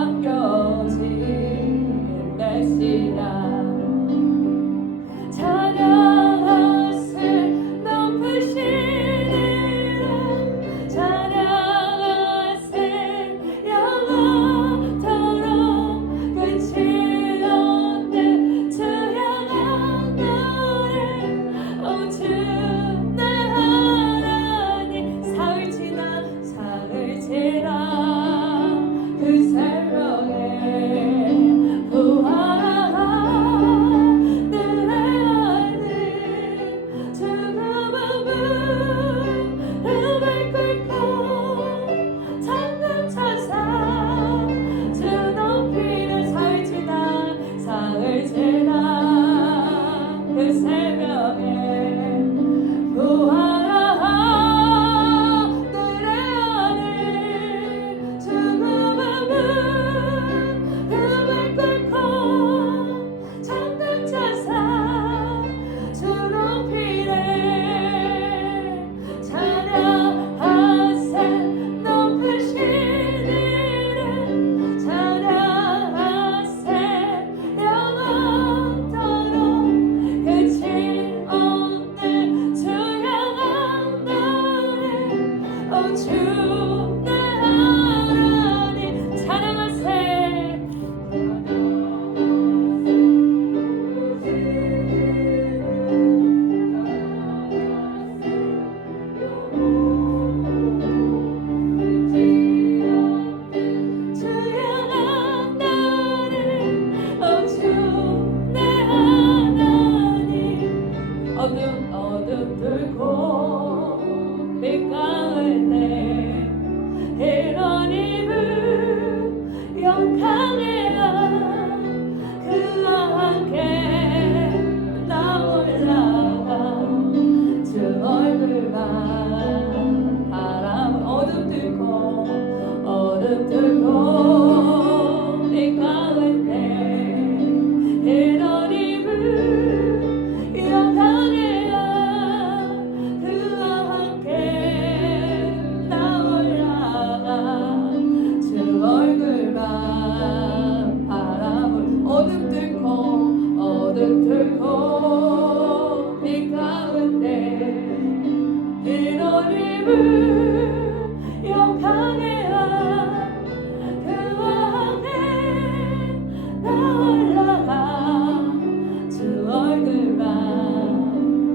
남겨진 내 시간 어둠 뚫고 빛가을 내 이런 입을 영광해야 그와 함께 나 올라가 주 얼굴만 바라보 어둠 뚫고 빛가을 내 이런 입을 영광해야 그와 함께 나 올라가 주 얼굴만 바라볼 어둠 뚫고 빛 가운데 이런 입을 영광해야 그와 함께 나 올라가 주 얼굴만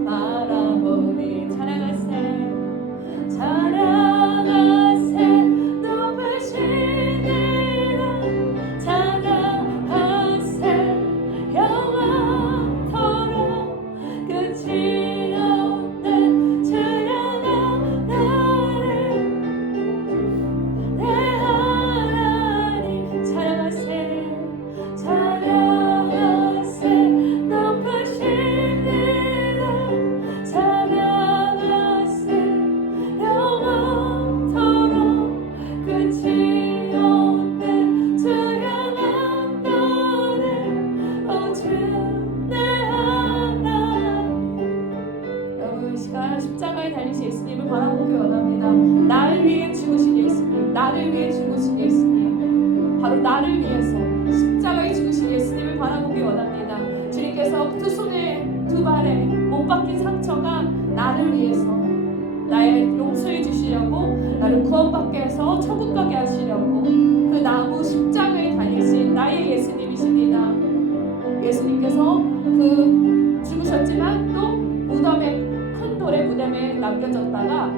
바라보니 찬양하세 높으신 이름 찬양하세 영원토록 끝이 없는 주 향한 나를 내 하나님 찬양하세 높으신 이름 찬양하세 영원토록 끝이 없는 주 향한 나를 주 내 하나님 여러분 이 시간 십자가에 달리신 예수님을 바라보기 원합니다. 나를 위해 죽으신 예수님, 나를 위해 죽으신 예수님, 바로 나를 위해서 십자가에 죽으신 예수님을 바라보기 원합니다. 주님께서 두 손에 두 발에 못 박힌 상처가 나를 위해서 나의 용서해 주시려고 나를 구원받게 해서 천국 가게 하시려고 그 나무 십자가에 달리신 나의 예수님이십니다. 예수님께서 그 죽으셨지만 또 무덤에 큰 돌의 무덤에 남겨졌다가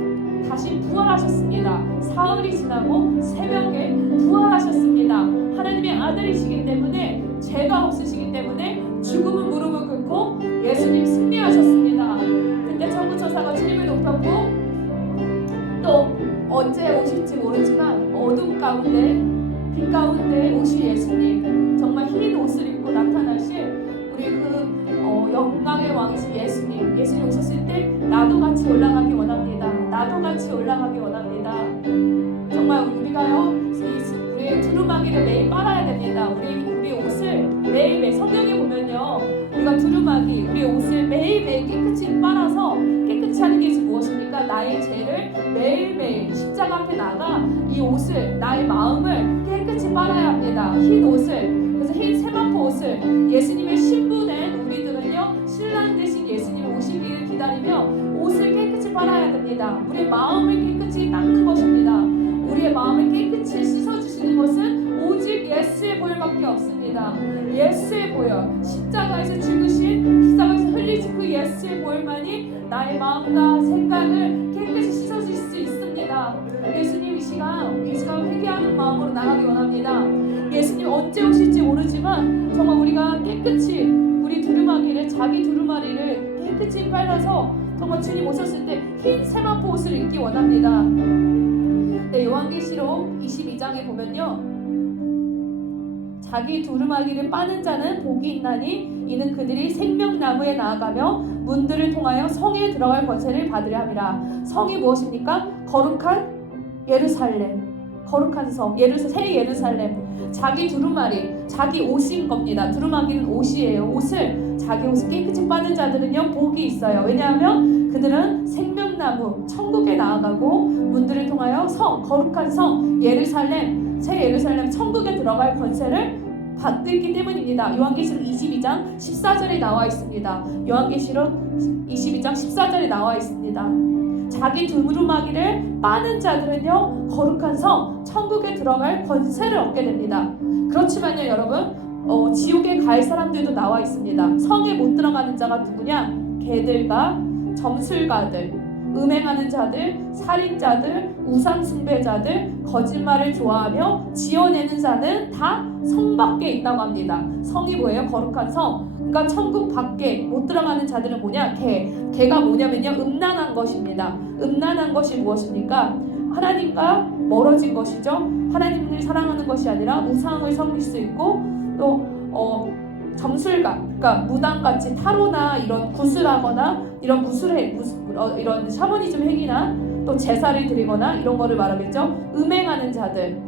다시 부활하셨습니다. 사흘이 지나고 새벽에 부활하셨습니다. 하나님의 아들이시기 때문에 죄가 없으시기 때문에 죽음은 무릎을 꿇고 예수님 승리하셨습니다. 근데 천부천사가 주님을 높였고 또 언제 오실지 모르지만 어둠 가운데 빛 가운데 오실 예수님 정말 흰 옷을 입고 나타나실 우리 그 영광의 왕이신 예수님 오셨을 때 나도 같이 올라가기 원합니다. 나도 같이 올라가기 원합니다. 정말 우리가요 우리의 두루마기를 매일 빨아야 됩니다. 우리 옷을 매일매일 성경에 보면요 우리가 두루마기 우리 옷을 매일매일 깨끗이 빨아서 깨끗이 하는 게 무엇입니까? 나의 죄를 매일매일 십자가 앞에 나가 이 옷을 나의 마음을 깨끗이 빨아야 합니다. 흰 옷을. 그래서 흰 세마포 옷을 예수님의 신부된 우리들은요, 신랑 대신 예수님 오시기를 기다리며 옷을 깨끗이 빨아야 됩니다. 우리의 마음을 깨끗이 닦는 것입니다. 우리의 마음을 깨끗이 씻어주시는 것은 오직 예수의 보혈밖에 없습니다. 예수의 보혈, 십자가에서 죽으신, 십자가에서 흘리신 그 예수의 보혈만이 나의 마음과 생각을 깨끗이 씻어줄 수 있습니다. 예수님 이 시간 회개하는 마음으로 나가기 원합니다. 예수님 언제 오실지 모르지만 정말 우리가 깨끗이 우리 두루마기를, 자기 두루마리를 깨끗이 빨아서 정말 주님 오셨을 때 흰 세마포 옷을 입기 원합니다. 네, 요한계시록 22장에 보면요, 자기 두루마기를 빠는 자는 복이 있나니 이는 그들이 생명나무에 나아가며 문들을 통하여 성에 들어갈 권세를 받으려 함이라. 성이 무엇입니까? 거룩한 예루살렘, 거룩한 성, 새 예루살렘. 자기 두루마리, 자기 옷인 겁니다. 두루마기는 옷이에요. 자기 옷을 깨끗이 빠는 자들은요, 복이 있어요. 왜냐하면 그들은 생명나무, 천국에 나아가고 문들을 통하여 성, 거룩한 성, 예루살렘, 새 예루살렘, 천국에 들어갈 권세를 받기 때문입니다. 요한계시록 22장 14절에 나와 있습니다. 요한계시록 22장 14절에 나와 있습니다. 자기 두루마기를 빠는 자들은요, 거룩한 성, 천국에 들어갈 권세를 얻게 됩니다. 그렇지만요, 여러분, 지옥에 갈 사람들도 나와 있습니다. 성에 못 들어가는 자가 누구냐? 개들과 점술가들, 음행하는 자들, 살인자들, 우상숭배자들, 거짓말을 좋아하며 지어내는 자는 다 성 밖에 있다고 합니다. 성이 뭐예요? 거룩한 성. 그러니까 천국 밖에 못 들어가는 자들은 뭐냐? 개가 뭐냐면요, 음란한 것입니다. 음란한 것이 무엇입니까? 하나님과 멀어진 것이죠. 하나님을 사랑하는 것이 아니라 우상을 섬길 수 있고, 또 점술가, 그러니까 무당같이 타로나 이런 구슬하거나 이런 이런 샤머니즘 행위나 또 제사를 드리거나 이런 거를 말하겠죠. 음행하는 자들,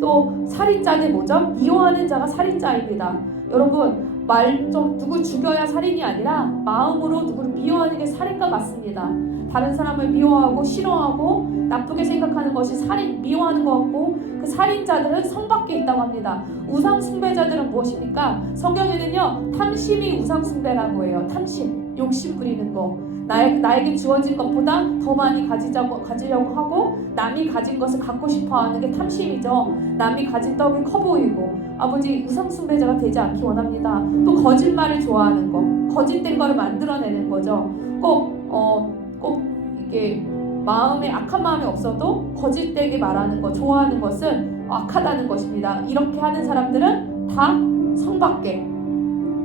또 살인자는 뭐죠? 미워하는 자가 살인자입니다. 여러분, 누구 죽여야 살인이 아니라 마음으로 누구를 미워하는 게 살인과 같습니다. 다른 사람을 미워하고 싫어하고 나쁘게 생각하는 것이 미워하는 것 같고, 그 살인자들은 성 밖에 있다고 합니다. 우상숭배자들은 무엇입니까? 성경에는요, 탐심이 우상숭배라고 해요. 탐심, 욕심 부리는 거. 나에게 주어진 것보다 더 많이 가지려고 하고, 남이 가진 것을 갖고 싶어하는 게 탐심이죠. 남이 가진 떡이 커 보이고. 아버지, 우상숭배자가 되지 않기 원합니다. 또 거짓말을 좋아하는 거, 거짓된 거를 만들어내는 거죠. 꼭 이게 마음에 악한 마음이 없어도 거짓되게 말하는 거, 좋아하는 것은 악하다는 것입니다. 이렇게 하는 사람들은 다 성 밖에,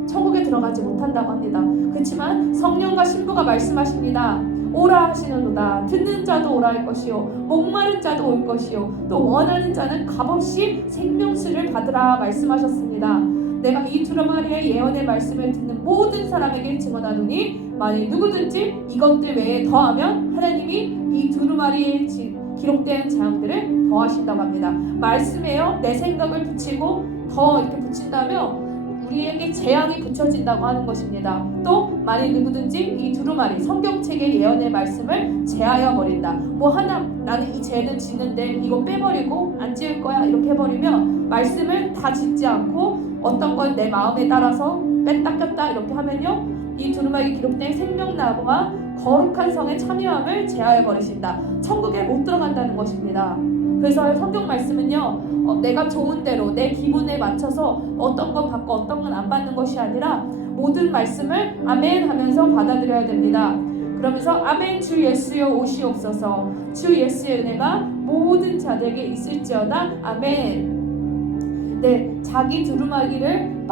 천국에 들어가지 못한다고 합니다. 그렇지만 성령과 신부가 말씀하십니다. 오라 하시는도다. 듣는 자도 오라 할 것이요, 목마른 자도 올 것이요, 또 원하는 자는 값없이 생명수를 받으라 말씀하셨습니다. 내가 이 두루마리의 예언의 말씀을 듣는 모든 사람에게 증언하노니 만일 누구든지 이것들 외에 더하면 하나님이 이 두루마리에 기록된 재앙들을 더하신다고 합니다. 말씀에요, 내 생각을 붙이고 더 이렇게 붙인다면 우리에게 재앙이 붙여진다고 하는 것입니다. 또 만일 누구든지 이 두루마리, 성경책의 예언의 말씀을 제하여 버린다. 나는 이 죄는 짓는데 이거 빼버리고 안 지을 거야, 이렇게 해버리면, 말씀을 다 짓지 않고 어떤 건 내 마음에 따라서 뺐다 꼈다 이렇게 하면요, 이 두루마리에 기록된 생명나무와 거룩한 성의 참여함을 제하여 버리신다. 천국에 못 들어간다는 것입니다. 그래서 성경 말씀은요, 내가 좋은 대로 내 기분에 맞춰서 어떤 건 받고 어떤 건 안 받는 것이 아니라 모든 말씀을 아멘 하면서 받아들여야 됩니다. 그러면서 아멘, 주 예수여 오시옵소서. 주 예수의 은혜가 모든 자들에게 있을지어다. 아멘. 네, 자기 두루마기를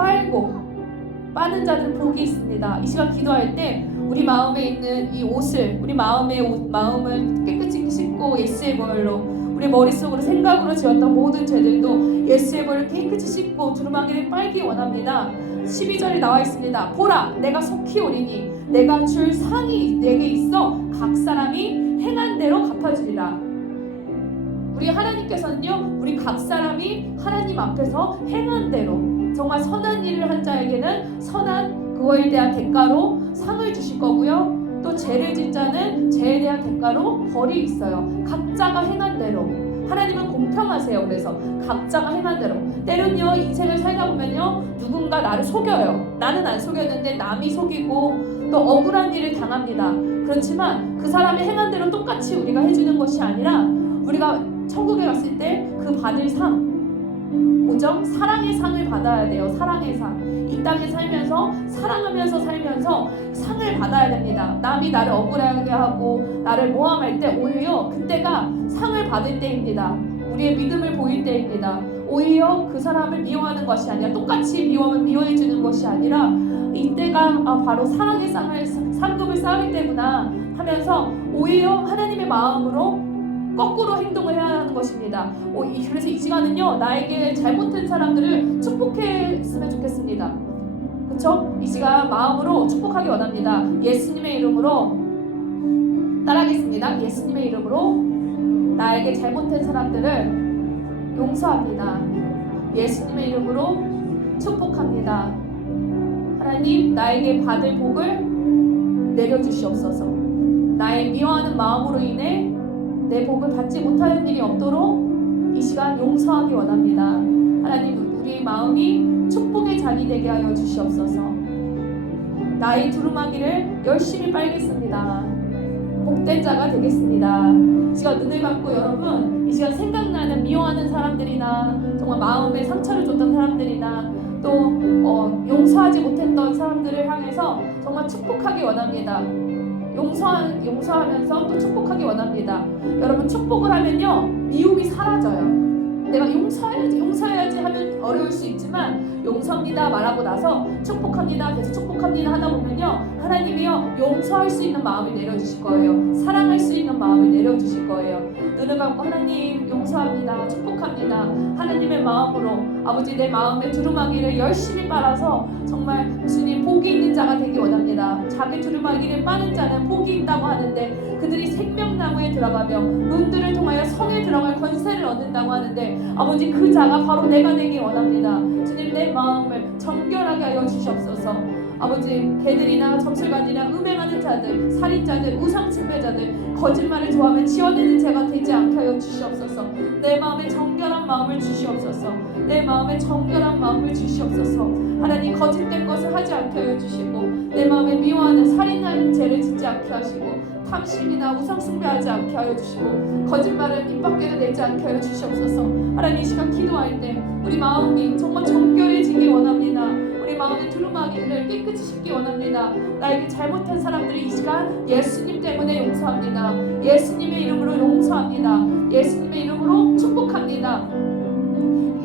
빠는 자들은 복이 있습니다. 이 시간 기도할 때 우리 마음에 있는 이 옷을, 우리 마음을 깨끗이 씻고 예수의 보혈로, 우리 머릿속으로 생각으로 지었던 모든 죄들도 예수의 보혈을 깨끗이 씻고 두루마기를 빨기 원합니다. 12절에 나와 있습니다. 보라, 내가 속히 오리니 내가 줄 상이 내게 있어 각 사람이 행한 대로 갚아주리라. 우리 하나님께서는요, 우리 각 사람이 하나님 앞에서 행한 대로, 정말 선한 일을 한 자에게는 선한 그거에 대한 대가로 상을 주실 거고요, 또 죄를 진 자는 죄에 대한 대가로 벌이 있어요. 각자가 행한 대로. 하나님은 공평하세요. 그래서 각자가 행한 대로. 때론요 인생을 살다 보면요 누군가 나를 속여요. 나는 안 속였는데 남이 속이고 또 억울한 일을 당합니다. 그렇지만 그 사람이 행한 대로 똑같이 우리가 해주는 것이 아니라 우리가 천국에 갔을 때 그 받을 상, 오죠? 사랑의 상을 받아야 돼요. 사랑의 상. 이 땅에 살면서 사랑하면서 살면서 상을 받아야 됩니다. 남이 나를 억울하게 하고 나를 모함할 때 오히려 그때가 상을 받을 때입니다. 우리의 믿음을 보일 때입니다. 오히려 그 사람을 미워하는 것이 아니라 똑같이 미워하면 미워해 주는 것이 아니라 이때가 바로 사랑의 상급을 쌓을 때구나 하면서 오히려 하나님의 마음으로 거꾸로 행동을 해야 하는 것입니다. 그래서 이 시간은요 나에게 잘못한 사람들을 축복했으면 좋겠습니다. 그렇죠? 이 시간 마음으로 축복하기 원합니다. 예수님의 이름으로 따라하겠습니다. 예수님의 이름으로 나에게 잘못한 사람들을 용서합니다. 예수님의 이름으로 축복합니다. 하나님 나에게 받을 복을 내려주시옵소서. 나의 미워하는 마음으로 인해 내 복을 받지 못하는 일이 없도록 이 시간 용서하기 원합니다. 하나님 우리 마음이 축복의 잔이 되게 하여 주시옵소서. 나의 두루마기를 열심히 빨겠습니다. 복된 자가 되겠습니다. 이 시간 눈을 감고 여러분 이 시간 생각나는 미워하는 사람들이나 정말 마음에 상처를 줬던 사람들이나 또 용서하지 못했던 사람들을 향해서 정말 축복하기 원합니다. 용서하면서 또 축복하기 원합니다. 여러분 축복을 하면요 미움이 사라져요. 내가 용서해야지 하면 어려울 수 있지만 용서합니다 말하고 나서 축복합니다 계속 축복합니다 하다 보면요 하나님이요 용서할 수 있는 마음을 내려주실 거예요. 사랑할 수 있는 마음을 내려주실 거예요. 눈을 감고 하나님 용서합니다 축복합니다. 하나님의 마음으로 아버지 내 마음의 두루마기를 열심히 빨아서 정말 주님 복이 있는 자가 되기 원합니다. 자기 두루마기를 빠는 자는 복이 있다고 하는데 그들이 생명나무에 들어가며 문들을 통하여 성에 들어갈 권세를 얻는다고 하는데 아버지 그 자가 바로 내가 되기 원합니다. 주님 내 마음을 정결하게 하여 주시옵소서. 아버지 개들이나 점술가들이나 음행하는 자들 살인자들 우상숭배자들 거짓말을 좋아하며 지어내는 죄가 되지 않게 하여 주시옵소서. 내 마음에 정결한 마음을 주시옵소서. 내 마음에 정결한 마음을 주시옵소서. 하나님 거짓된 것을 하지 않게 하여 주시고 내 마음에 미워하는 살인하는 죄를 짓지 않게 하시고 탐심이나 우상숭배하지 않게 하여 주시고 거짓말을 입 밖에도 내지 않게 하여 주시옵소서. 하나님 이 시간 기도할 때 우리 마음이 정말 정결해지기 원합니다. 우리 마음의 두루마기를 깨끗이 씻기 원합니다. 나에게 잘못한 사람들이 이 시간 예수님 때문에 용서합니다. 예수님의 이름으로 용서합니다. 예수님의 이름으로 축복합니다.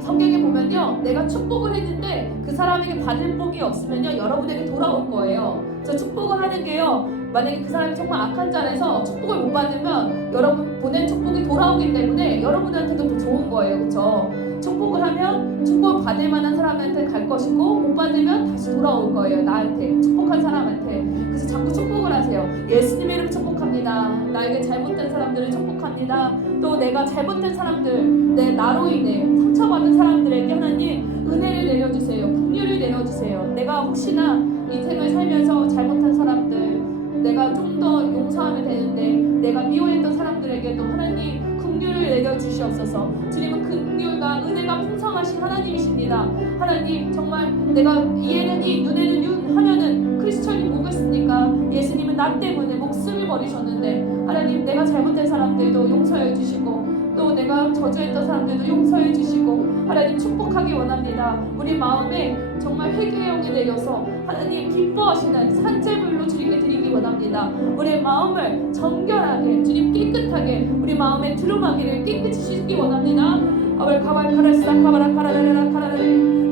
성경에 보면요 내가 축복을 했는데 그 사람에게 받을 복이 없으면요 여러분에게 돌아올 거예요. 그래서 축복을 하는 게요 만약에 그 사람이 정말 악한 자라서 축복을 못 받으면 여러분 보낸 축복이 돌아오기 때문에 여러분한테도 더 좋은 거예요. 그렇죠? 축복을 하면 축복을 받을 만한 사람한테 갈 것이고 못 받으면 다시 돌아올 거예요. 나한테 축복한 사람한테. 그래서 자꾸 축복을 하세요. 예수님의 이름 축복합니다. 나에게 잘못된 사람들을 축복합니다. 또 내가 잘못된 사람들 나로 인해 상처받은 사람들에게 하나님 은혜를 내려주세요. 긍휼을 내려주세요. 내가 혹시나 인생을 살면서 잘못한 사람들 내가 좀 더 용서하면 되는데 내가 미워했던 사람들에게도 하나님 긍휼을 내려주시옵소서. 주님은 긍휼과 은혜가 풍성하신 하나님이십니다. 하나님 정말 내가 이에는 이 눈에는 윤 하면은 크리스천이 뭐겠습니까? 예수님은 나 때문에 목숨을 버리셨는데 하나님 내가 잘못된 사람들도 용서해 주시고 또 내가 저주했던 사람들도 용서해 주시고 하나님 축복하기 원합니다. 우리 마음에 정말 회개의 영이 내려서 하나님 기뻐하시는 산재물로 주님께 드리기 원합니다. 우리의 마음을 정결하게 주님 깨끗하게 우리 마음의 두루마기를 깨끗이 씻기 원합니다.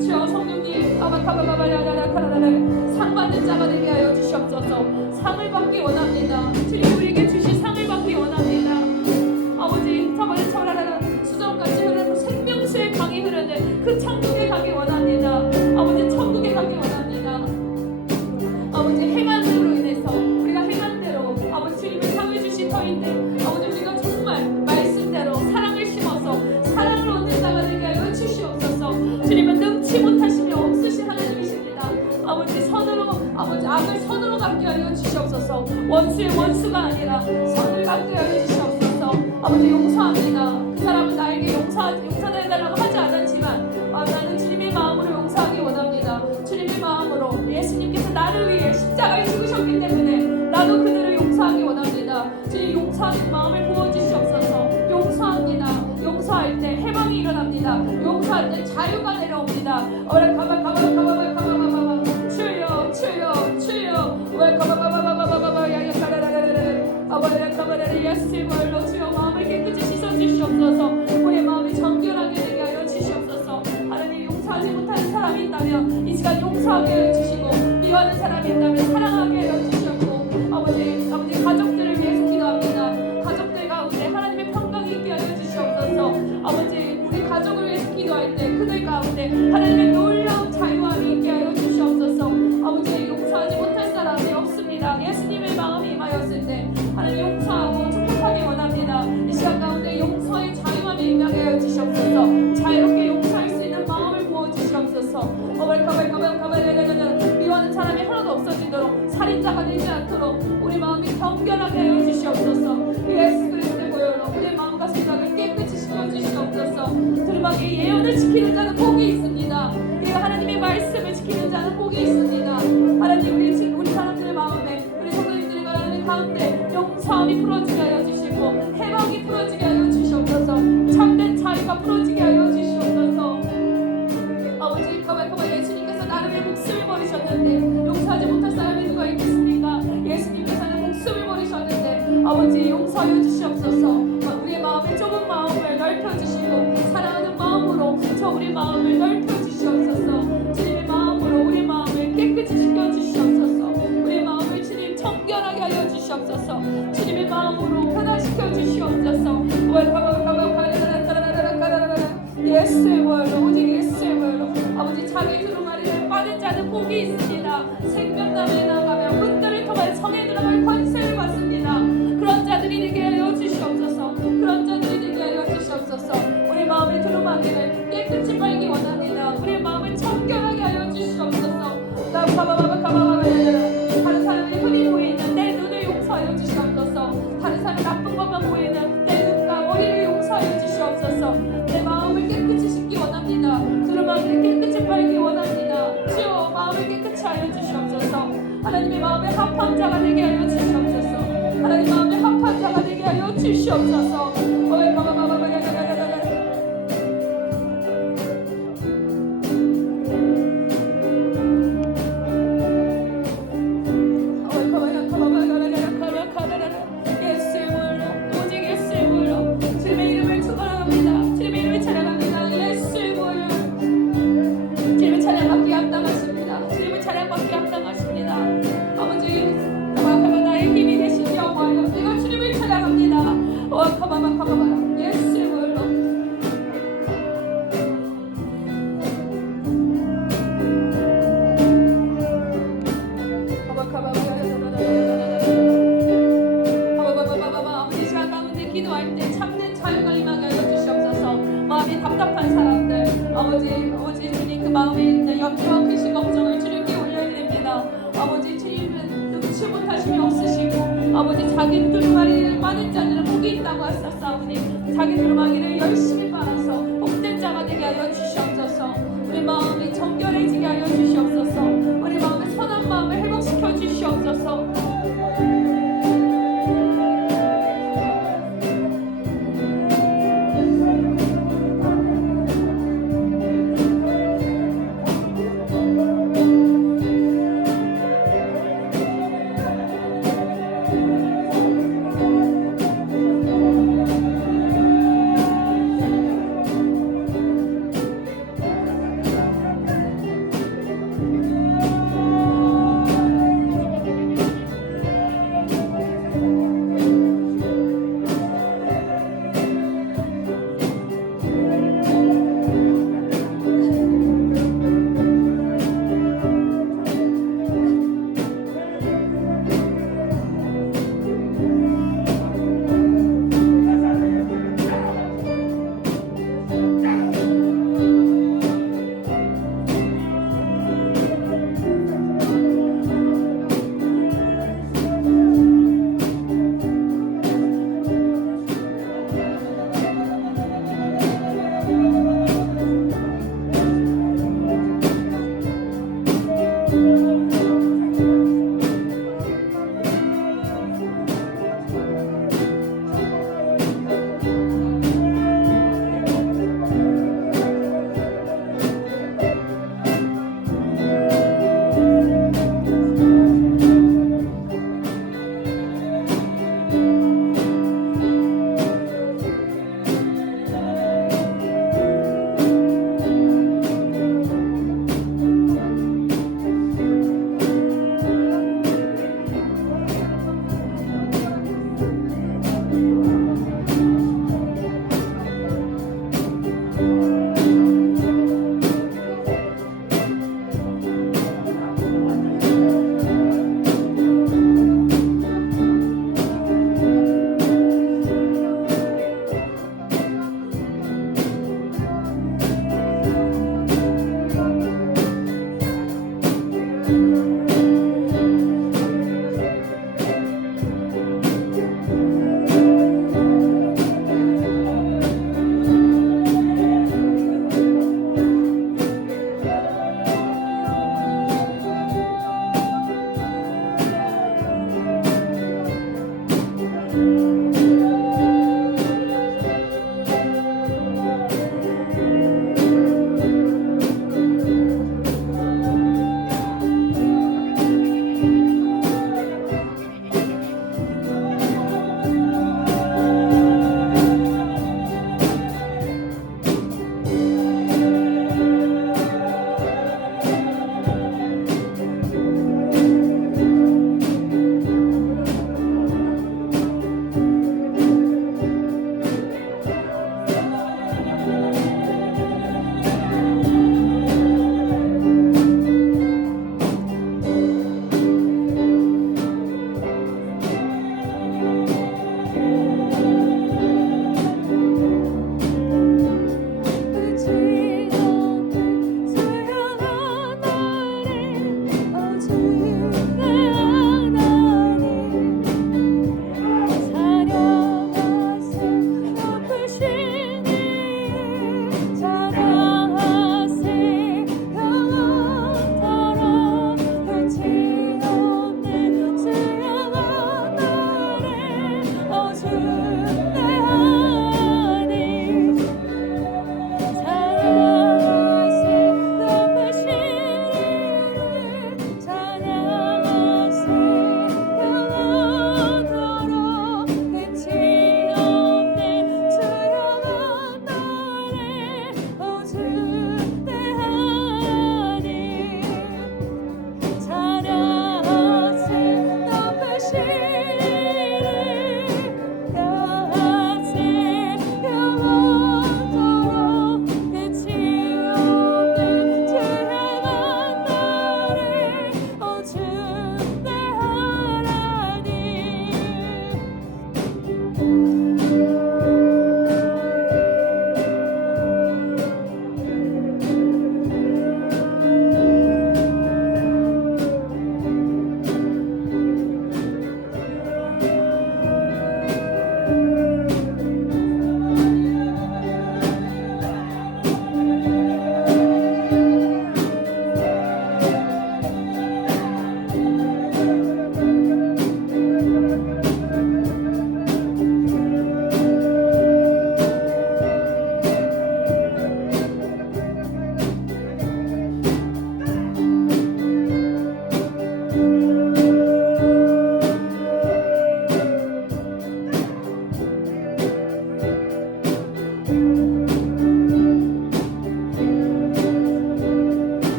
주여 성령님 상 받는 자가 되게 하여 주시옵소서. 상을 받기 원합니다. 주님 우리에게 주신 상을 받기 원합니다. 아버지 수정같이 흐르는 생명수의 강이 흐르는 그 천국에 가기 원합니다. 아버지 천국에 가기 원합니다. 아버지 행한 대로 인해서 우리가 행한 대로 아버지 주님의 상을 주신 터인데 아버지 우리가 정말 말씀대로 사랑을 심어서 사랑을 얻는 자가 되게 하여 주시옵소서. 주님은 능치 못하시며 없으신 하나님이십니다. 아버지 선으로 아버지 악을 선으로 갚게 하여 주시옵소서. 원수의 원수가 아니라 선을 갚게 하여 주시옵소서. 아버지 용서합니다. 그 사람은 나의 올려옵니다. 주여 주여 주여 예수님으로 주여 마음을 깨끗이 씻어주시옵소서. 우리의 마음이 정결하게 되게 하여 주시옵소서. 하나님 용서하지 못하는 사람이 있다면 이 시간 용서하게 하여 주시고 미워하는 사람이 있다면 사랑하게 하여 주시옵고 아버지 가족들을 위해서 기도합니다. 가족들 가운데 하나님의 평강이 있게 하여 주시옵소서. 아버지 우리 가족을 위해서 기도할 때 그들 가운데 하나님의 놀라운 자유함이 있게 하여 주시옵소서. 아버지 용서하지 못할 사람이 없습니다. 예수님의 마음이 임하였을 때 하나님 용서하고 축복하기 원합니다. 이 시간 가운데 용서의 자유함이 임하게 하여 주시옵소서. 자유롭게 용서할 수 있는 마음을 부어주시옵소서. 미워하는 사람이 하나도 없어지도록 살인자가 되지 않도록 우리 마음이 경건하게 하여 주시옵소서. 예수 그리스도의 보혈로 우리의 마음과 생각을 깨끗이 씻어주시옵소서. 두루마기 예언을 지키는 자는 복이 있습니다. 예, 하나님의 말씀을 지키는 자는 복이 있습니다. 하나님 우리 사람들의 마음에 우리 성도님들과 하나님 가운데 용서함이 풀어지게 하여 주시고 해방이 풀어지게 하여 주시옵소서. 참된 자유가 풀어지게 하여 주시옵소서. 아버지 가만히 예수님께서 나름의 목숨을 버리셨는데 용서하지 못할 사람이 누가 있겠습니까? 예수님께서는 목숨을 버리셨는데 아버지 용서하여 주시옵소서. 우리의 마음의 좁은 마음을 넓혀주시고 사랑하는 마음으로 우리 마음을 넓혀주시옵소서. 주님의 마음으로 우리 마음을 깨끗이 시켜주시옵소서. 우리의 마음을 주님 정결하게 하여 주시옵소서. 주님의 마음으로 변화시켜 주시옵소서. 예수의 보혈로 오직 예수의 보혈로 아버지 자기 두루마리를 빠는 자는 복이 있습니다. 생명나무에 나가며 문들을 통해 성에 들어갈 권세를 받습니다. 그런 자들이 되게 하여 주시옵소서. 그런 자들이 되게 하여 주시옵소서. 우리 마음의 두루마리를 깨끗이 빨기 원합니다. 우리 마음을 정결하게 하여 주시옵소서. 다른 사람이 흔히 보이는 내 눈을 용서하여 주시옵소서. 다른 사람 나쁜 것만 보이는 내 눈과 머리를 용서하여 주시옵소서. 내 마음을 깨끗이 씻기 원합니다. 두루마리를 깨끗이 빨기 원합니다. 주여 마음을 깨끗이 하여 주시옵소서. 하나님의 마음에 합한 자가 되게 하여 주시옵소서. 하나님 마음에 합한 자가 되게 하여 주시옵소서. 답답한 사람들 아버지 주님 그 마음에 염려와 크신 걱정을 주님께 올려드립니다. 아버지 주님은 눈치 못하심이 없으시고 아버지 자기 두루마리를 빠는 자들은 복이 있다고 하셨사오니 자기 두루마리를 열심히 빨아서 복된 자가 되게 하여 주시옵소서. 우리 마음이 정결해지게 하여 주시옵소서. 우리 마음의 선한 마음을 회복시켜 주시옵소서.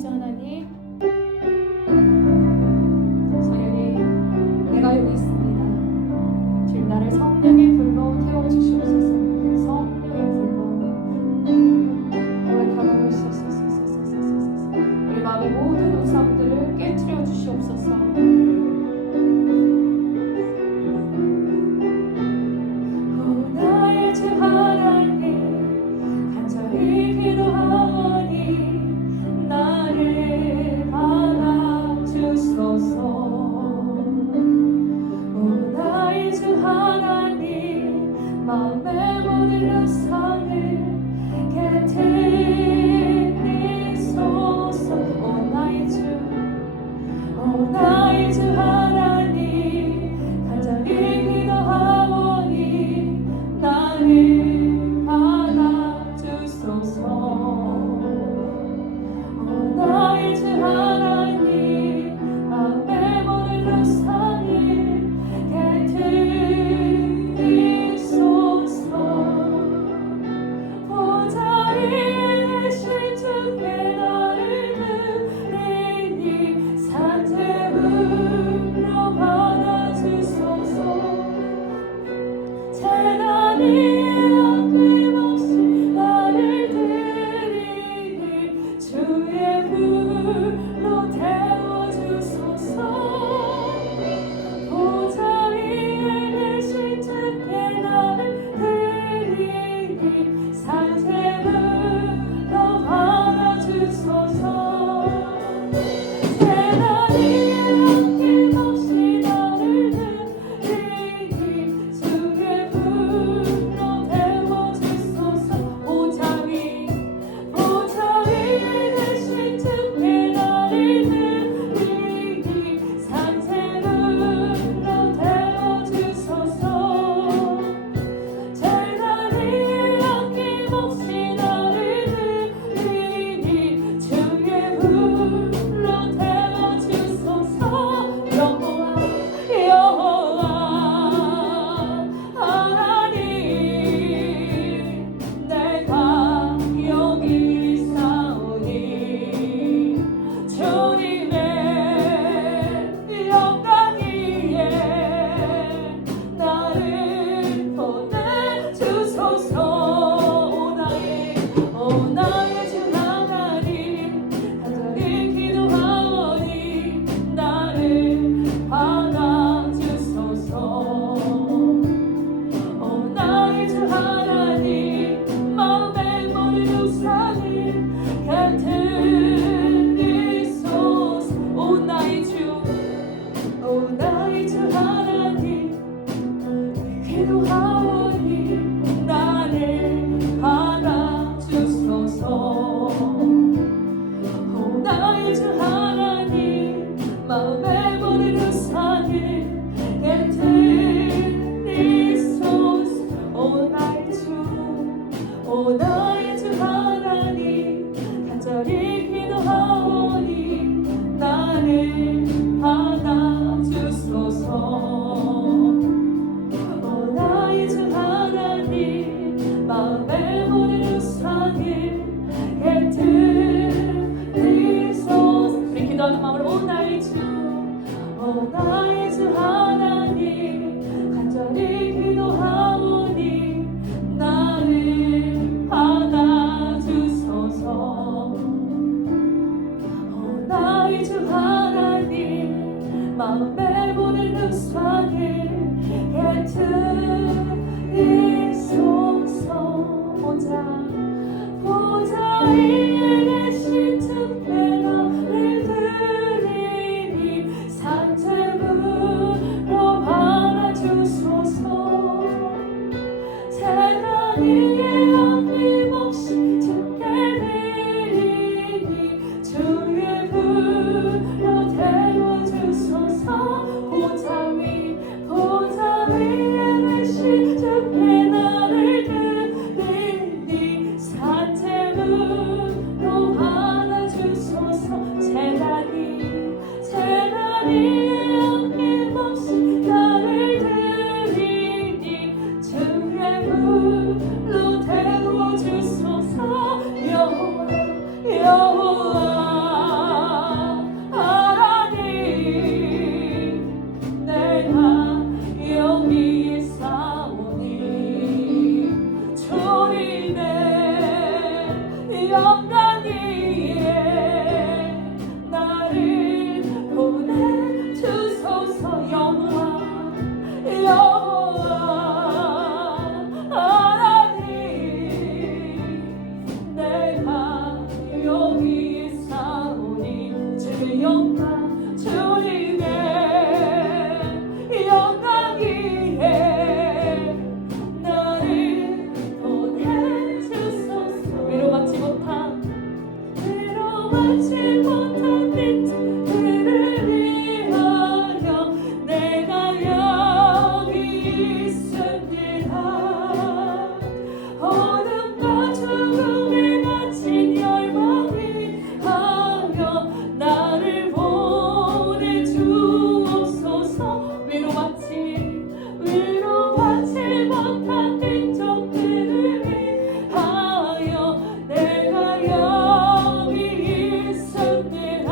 살아계신 하나님, 성령님, 내가 여기 있습니다. 지금 나를 성령의 불로 태워주시옵소서. 성령의 불로 우리 마음의 모든 우상들을 깨트려 주시옵소서. 나의 주 하나님, 간절히 기도하오니 나를 받아주소서. 나의 주 하나님, 마음의 모든 우상을 깨트리소서. 나의 주 하나님, 간절히 기도하오니 나를 받아주소서. 나의 주 하나님, 마음의 모든 우상을 깨트리소서. 보좌 위에 계신 주께 나를 드리니 산재물로 받아주소서. 재단 위에 아낌없이 나를 드리니 주의 불로 태워주소서. 보좌 위에 계신 주께 나를 드리니 산재물로 받아주소서. 재단 위에 아낌없이 나를 드리니 주의 불로 태워주소서. 보좌 위에 계신 주께 나를 드리니 산재물로 태워주소서. 재단 위에 아낌없이 나를 드리니 주의 불로 태워주소서. 여호와 하나님, 내가 여기 있사오니 주님의 영광 위에 나를 보내주소서. 나의 주 하나님, 간절히 기도하오니 나를 받아주소서. 나의 주 하나님, 마음의 모든 우상을 깨트리소서. 나의 주 하나님, 기도하오니 나를 받아주소서. 나의 주 하나님, 마음의 모든 우상을 깨트리소서. 나의 주 하나님, 간절히 기도하오니 나를 받아주소서. 나의 주 하나님, 마음의 모든 우상을 깨트리소서. 우리 기도하는 마음으로 나의 주 하나님, 간절히 기도하오니 나를 받아주소서. 나의 주 하나님, 마음의 모든 우상을 깨트리소서. 보좌 위에 계신 주께 나를 드리니 산재물로 받아주소서. 재단 위에 아낌없이 주께 드리니 주의 불로 태워주소서. 보좌 위에 계신 주께 나를 드리니 산재물로 받아주소서. 재단 위에 아낌없이 나를 드리니 주의 불로 태워주소서. 여호와 가기에 나를 보내주소서. 여호와 하나님, 내가 여기 있사오니 주의 영광, 주님의 영광이에 나를 보내주소서. 위로받지 못한 빈들을 위하여 내가 여기 있습니다. 어둠과 죽음에 갇힌 열망이 하여 나를 보내주옵소서. 위로받지 못한 빈족들을 위하여 내가 여기 있습니다.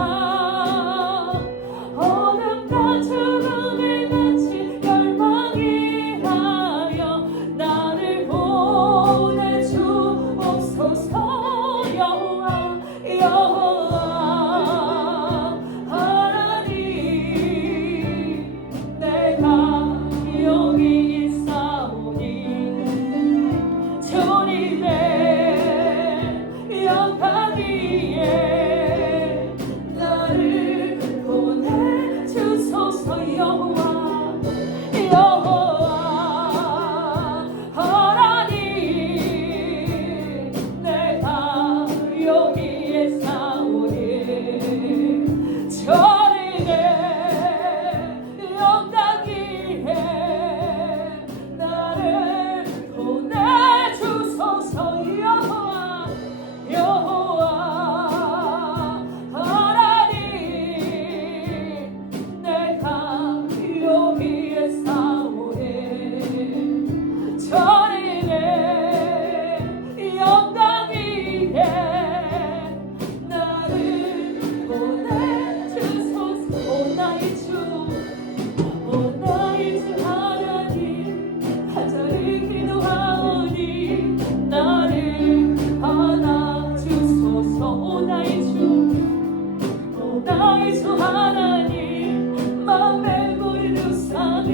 어둠과 죽음에 갇힌 열망이 하여 나를 보내주옵소서. 여호와 하나님, 내가 여기 있사오니 주님의 영광이에 나를 보내주소서. 여호와 하나님, 내가 여기에 사오니 주님의 영광이에 나를 보내주소서. 여호와 하나님, 내가 여기에 사오니 주님의 영광이에 나를 보내주소서. 오 나의 주, 오 나의 주 하나님, 간절히 기도하오니 나를 안아주소서. 오 나의 주, 오 나의 주 하나님, 맘에 모인 우상을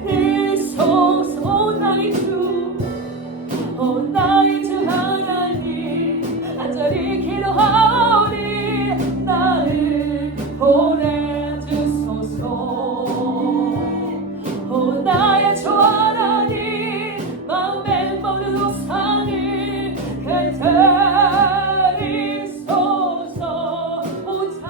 깨뜨리소서. 오 나의 주, 오 나의 주 하나님, 간절히 기도하오니 나를 보내주소서. 오 나의 주 하나님, 마음에 모든 우상을 깨뜨리소서. 보좌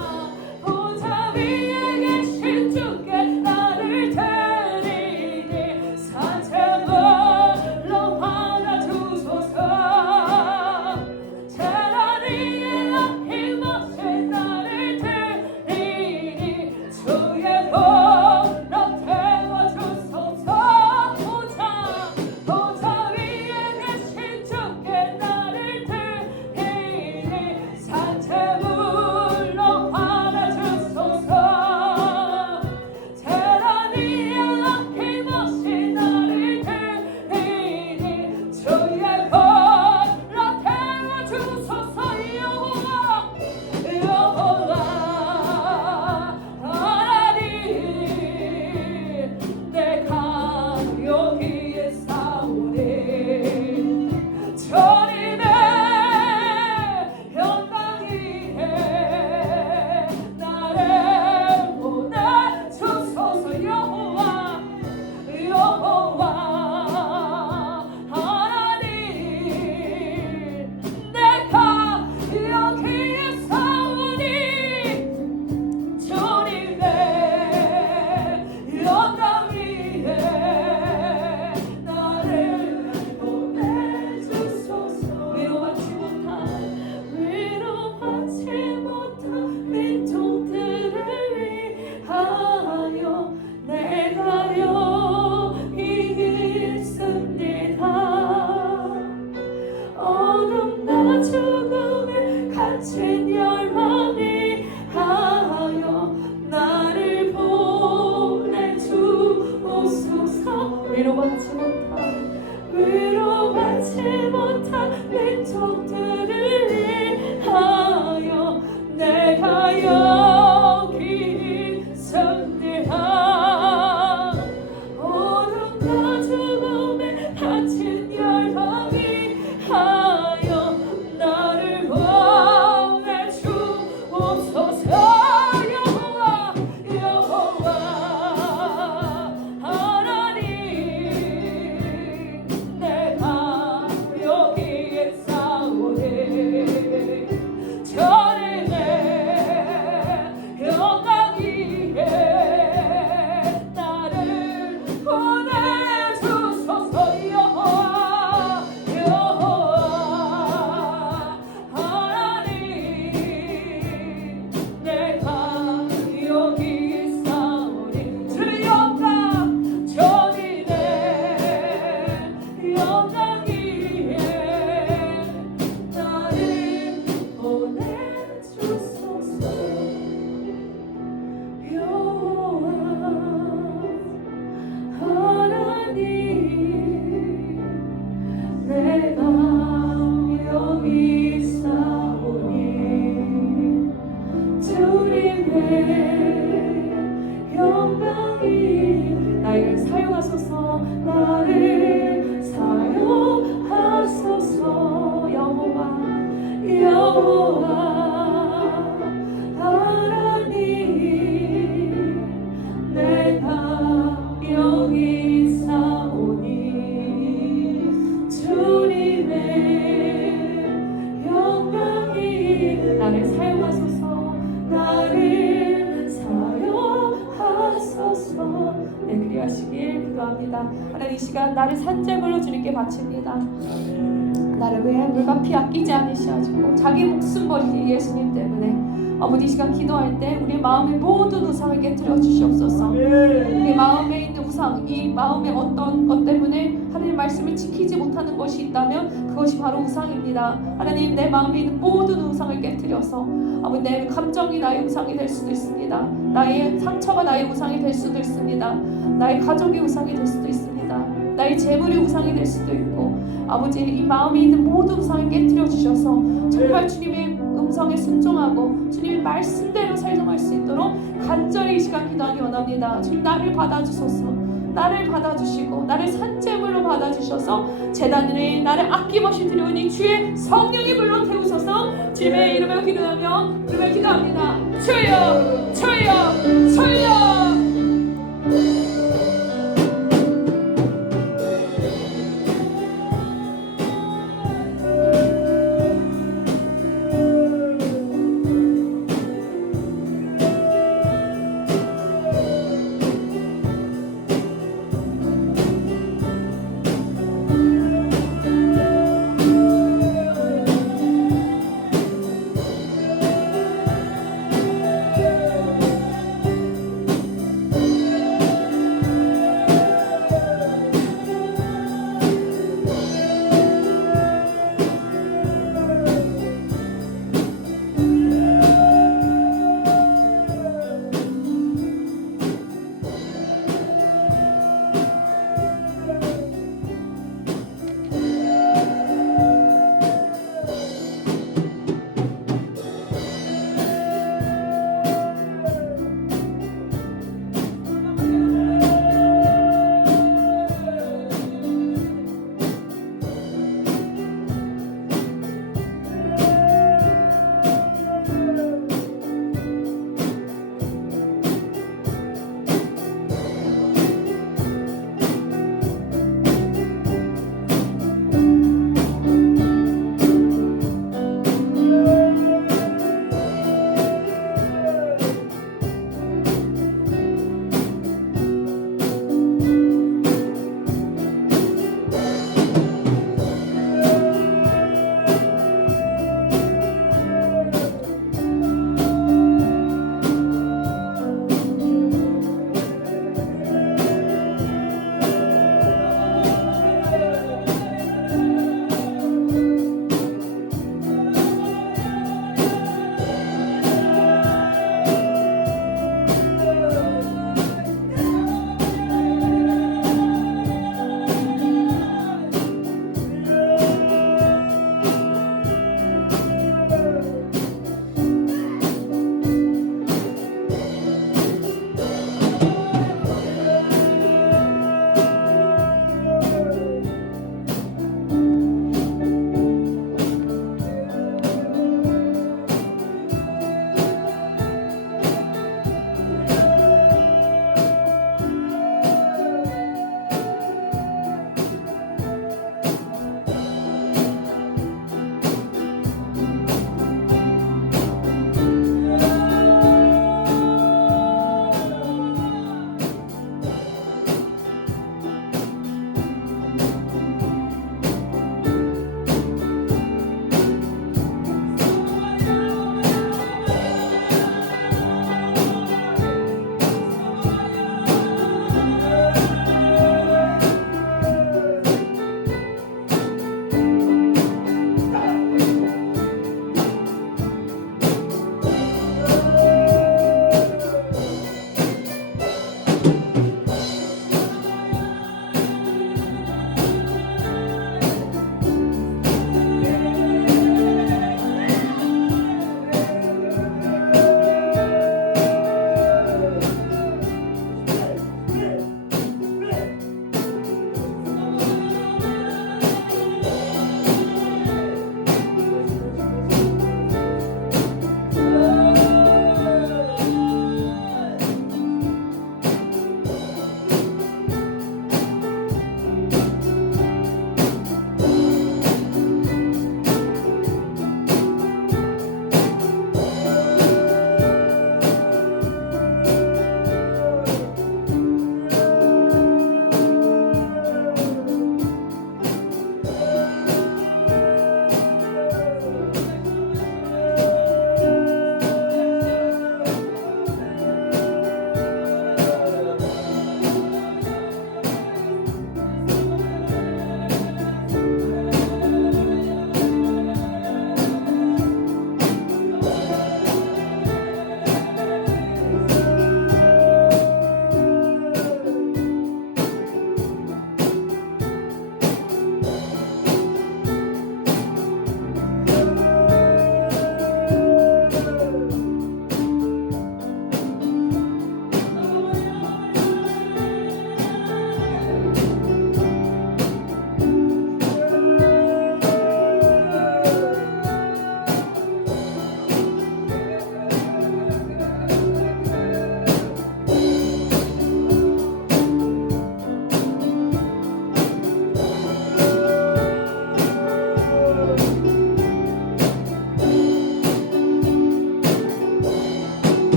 약속들을 위하여 내가 여기 있었네야. 어둠과 죽음에 닫힌 열방 위하여 나를 보내주옵소서. 여호와 하나님, 내가 여기에 싸우네. 저를 내 영광 위에 나를 보내주소서. 여호와 하나님, 내가 여기 있사오니 주의 영광 저리 내 영광 위에 나를 보내주소서. 여호와 하나님, 내가 여기 있사오니 주님의 영광이 나를 사용하소서. 나를 사용하소서. 여호와 하나님, 내가 여기 있사오니 주님의 영광이 나를 사용하소서. 나를 사용하소서. 네, 그리하시길 기도합니다. 하나님, 이 시간 나를 산재물로 주님께 바칩니다. 나를 위해 물과 피 아끼지 않으셔가지고 자기 목숨 버리신 예수님 때문에 아버지, 이 시간 기도할 때 우리 마음의 모든 우상을 깨뜨려 주시옵소서. 우리 마음에 있는 우상, 이 마음의 어떤 것 때문에 하나님 말씀을 지키지 못하는 것이 있다면 그것이 바로 우상입니다. 하나님, 내 마음에 있는 모든 우상을 깨뜨려서 아버지, 내 감정이 나의 우상이 될 수도 있습니다. 나의 상처가 나의 우상이 될 수도 있습니다. 나의 가족이 우상이 될 수도 있습니다. 나의 재물이 우상이 될 수도 있고, 아버지, 이 마음에 있는 모든 우상을 깨뜨려 주셔서 정말 주님의 음성에 순종하고 주님의 말씀대로 살아갈 수 있도록 간절히 이 시간 기도하기 원합니다. 주님, 나를 받아주소서. 나를 받아주시고 나를 산재물로 받아주셔서 제단에 나를 아낌없이 드려오니 주의 성령이 불러 태우소서. 주님의 이름을 기도하며 기도합니다. 주여, 주여, 주여.